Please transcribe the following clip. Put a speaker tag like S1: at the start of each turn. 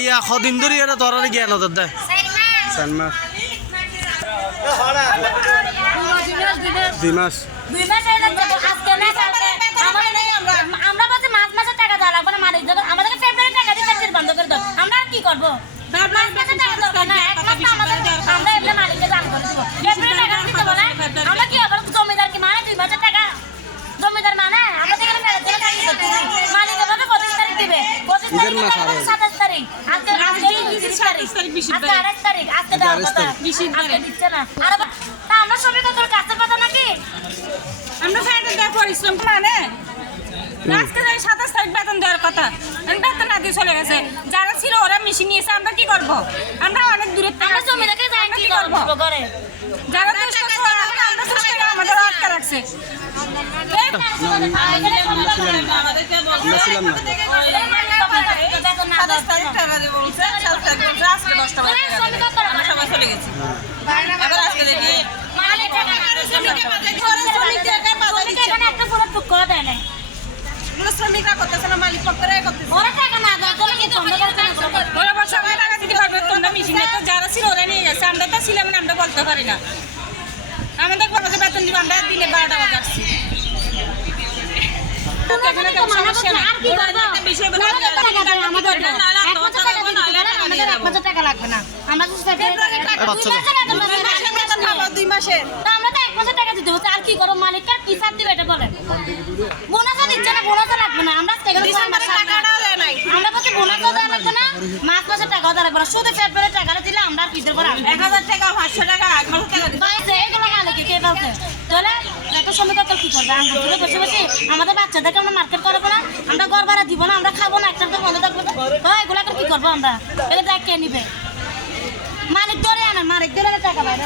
S1: ইয়া কদিন ধরে এটা ধরার জ্ঞান ওদের দেয় চার মাস দুই মাস।
S2: দুই মাস হয়ে যাচ্ছে তো আজকে না আমরা বলছি মাস মাসের টাকা দেওয়া লাগবে না যখন আমাদেরকে ফেব্রুয়ারি টাকা দিতে চাকরি বন্ধ করে দাও। আমরা আর কি করব? মাস মাসের টাকা দরকার না এক মাস না আমাদের আমরা কি জমিদার কি মানে? দুই মাসের টাকা? জমিদার মানে?
S1: ঈদের মাস আরও।
S2: সাতাশ তারিখ। আজকে আজকে তারিখ। আজকে আঠাশ তারিখ। আজকে দেওয়ার কথা। আজকে দিচ্ছে না। আর আমরা সবই কত নাকি
S3: আমরা ফ্যান্ডেল দেওয়ার পরিশ্রম মানে আজকে যাই সাতাশ তারিখ বেতন দেওয়ার কথা বেতন না দিয়ে চলে গেছে। যারা ছিল ওরা মেশিন নিয়েছে আমরা কি করব? আমরা অনেক দূরে
S2: আমরা জমি দেখে যাই কি করব?
S3: যারা আমাদের আটকে রাখছে।
S1: আমরা
S3: সবাই চলে গেছে এবার আজকে দেখি
S2: একটা পুরো টুক করে দেয় নাই
S3: শ্রমিকরা করতেছে না মালিক পক্ষরা করতেছে।
S2: ওরা টাকা না দেয় তাহলে কি করে
S3: ওরা বলছে সবাই টাকা দিতে পারবে তোমরা মেশিন তো যারা ছিল ওরা নিয়ে গেছে আমরা তো ছিলাম না আমরা বলতে পারি না। আমাদের কলেজে বেতন দিব আমরা দিনে বারোটা বাজে আসছি। এখানে কোনো সমস্যা নাই।
S2: আর কি দুই আমরা তো এক টাকা দিতে হচ্ছে আর সার দিবে এটা বলেন দিচ্ছে না বোনাসও লাগবে না আমরা থেকে আমরা বলছি বোনাসও দেওয়া লাগবে না? মাস লাগবে না? শুধু টাকাটা দিলে আমরা আর কিনতে পারব
S3: এক হাজার টাকা পাঁচশো টাকা এক মাসের টাকা দিতে।
S2: এগুলো মালিকে কে বলছে? তাহলে এত সময় কত কি করবে? আমরা বসে বসে আমাদের বাচ্চাদেরকে আমরা মার্কেট করব না আমরা ঘর ভাড়া দিব না আমরা খাব না একটা বন্ধ থাকবে তো। এগুলো এখন কি করব আমরা? এগুলো কে নিবে? মালিক ধরে আনে মালিক ধরে টাকা বাইরে